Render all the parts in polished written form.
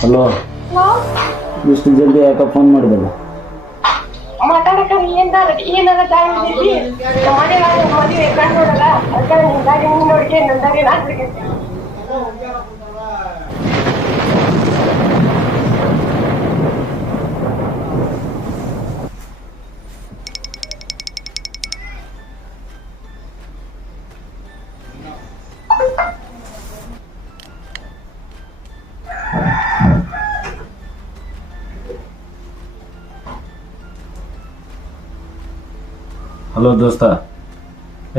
Hello, ಇಷ್ಟು ಜಲ್ದಿ ಯಾಕೆ ಫೋನ್ ಮಾಡಿದಲ್ಲ? ಮಾತಾಡಕ ಏನಾರ ದಾರಿ ಮದುವೆ ಕಂಡು ನೋಡಲ್ಲ, ಅದಕ್ಕೆ ನಿನ್ ದಾರಿ ನೀನ್ ನೋಡಿಕೆ ನನ್ನ ದಾರಿ ನಾನ್ ಬಿಡ್ತೀನಿ. ಹಲೋ ದೋಸ್ತ,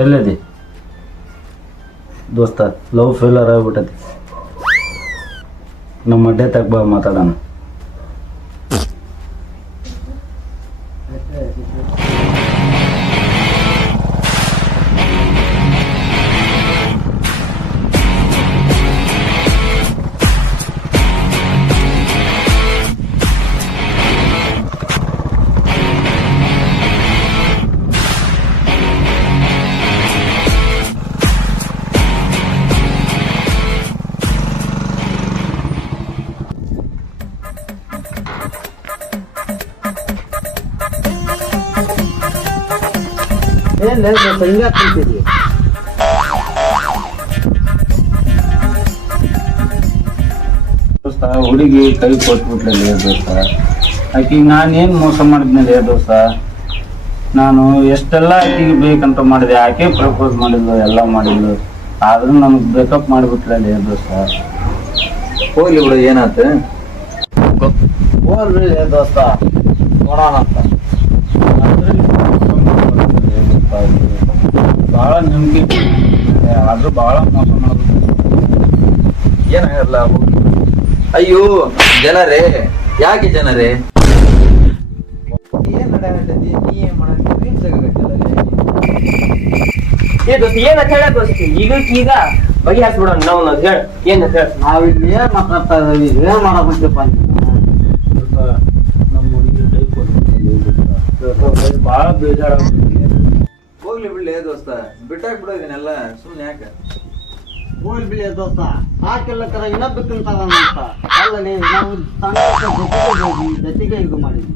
ಎಲ್ಲಿದೆ ದೋಸ್ತ? ಲವ್ ಫೇಲರ್ ಆಗ್ಬಿಟ್ಟತಿ. ನಮ್ಮ ಅಡ್ಡೆ ತಗ ಬಾ ಮಾತಾಡೋಣ. ದೋಸ್ತ, ಹುಡುಗಿ ಕೈ ಕೊಟ್ಬಿಟ್ಲಲ್ಲ ದೋಸ್ತ. ಆಕಿಗೆ ನಾನೇನು ಮೋಸ ಮಾಡಿದ್ನಲ್ಲ ದೋಸ್ತ. ನಾನು ಎಷ್ಟೆಲ್ಲ ಆಕಿಗೆ ಬೇಕಂತ ಮಾಡಿದೆ. ಆಕೆ ಪ್ರಪೋಸ್ ಮಾಡಿದ್ಲು, ಎಲ್ಲ ಮಾಡಿದ್ಲು. ಆದ್ರೂ ನಮ್ಗೆ ಬ್ರೇಕಪ್ ಮಾಡಿಬಿಟ್ಲಲ್ಲ ದೋಸ್ತ. ಹೋಗ್ಲಿ ಬಿಡು, ಏನಾತ? ಹೋಗ್ಲಿ ದೋಸ್ತ, ನೋಡೋಣ ಅಂತ. ಭಾಳ ನಂಬಿಕೆ, ಆದ್ರೂ ಭಾಳ ಮೋಸ ಮಾಡ್ಬೇಕು. ಏನಾಗಲ್ಲ. ಅಯ್ಯೋ ಜನರೇ, ಯಾಕೆ ಜನರೇ? ಏನ್ ನಡೆಯತೈತಿ? ನೀ ಏನ್ ಮಾಡಂತೀರಿ? ಏನ್ ಹೇಳ ದೋಸ್ತಿ? ಈಗ ಬಗೆಹರಿಸ್ಬಿಡೋಣ ನಾವು. ಹೇಳ ಏನ್ ಹೇಳ. ನಾವಿಲ್ಲಿ ಏನ್ ಮಾತಾಡ್ತಾ ಇದ್ದೀವಿ? ಏನ್ ಮಾಡಬೇಕಪ್ಪ? ನಮ್ಮ ಹುಡುಗಿ ಕೈ ಕೊಟ್ಟು ಭಾಳ ಬೇಜಾರಾಗ್ಬಿಟ್ಟಿದೆ. ಹೋಗ್ಲಿ ಬಿಡ್ಲಿ ದೋಸ್ತ, ಬಿಟ್ಟಾಕ್ ಬಿಡೋ ಇದನ್ನೆಲ್ಲ. ಸುಮ್ನೆ ಯಾಕೆ? ಹೋಗ್ಲಿ ಬಿಡಿ ದೋಸ್ತ, ಹಾಕೆಲ್ಲ ಕರ ಇನ್ನೊಬ್ಬಕ್ಕಿಂತ ಅಂತ ಅಲ್ಲಲ್ಲಿ ನಾವು ಜೊತೆಗೆ ಇದು ಮಾಡಿದ್ವಿ.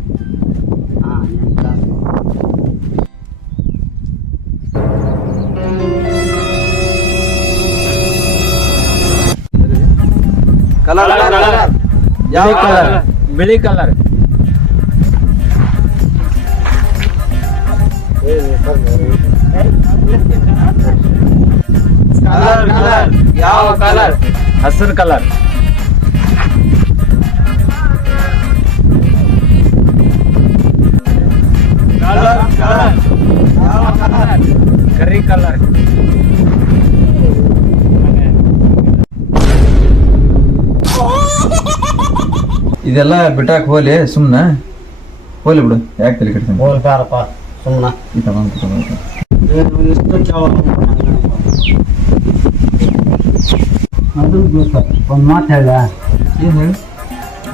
ಕಲರ್ ಯಾವ ಕಲರ್? ಬಿಳಿ ಕಲರ್. ಯಾವ ಕಲರ್? ಹಸಿರು ಕಲರ್. ಕರಿ ಕಲರ್. ಇದೆಲ್ಲ ಬಿಟ್ಟಾಕ್ ಹೋಲಿ, ಸುಮ್ನ ಹೋಲಿ ಬಿಡು. ಯಾಕೆ ತಲೆ ಕೆಡ್ತೀನಿ? ಹೋಗ್ತಾರಪ್ಪ ಸುಮ್ಮನ. ಒಂದು ಮಾತು ಹೇಳ. ಏನ್ ಹೇಳಿ?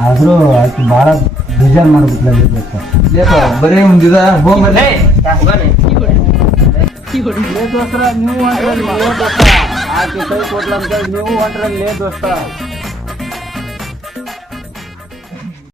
ಆದ್ರೂ ಆಕೆ ಭಾಳ ಬೇಜಾರು ಮಾಡ್ಬಿಟ್ಲಲ್ಲ ದೋಸ್ತ. ಬರೀ ಮುಂದಿದ ಹೋಗ್ಬರ್ಲಿ. ದೋಸ್ತರ ನೀವು ಹೊಂಟ್ರಲ್ಲಿ ಆಕೆ ಕೈ ಕೊಟ್ಲ ಅಂತೇಳಿ ನೀವು ಹೊಂಟ್ರಲ್ಲಿ ದೋಸ್ತ.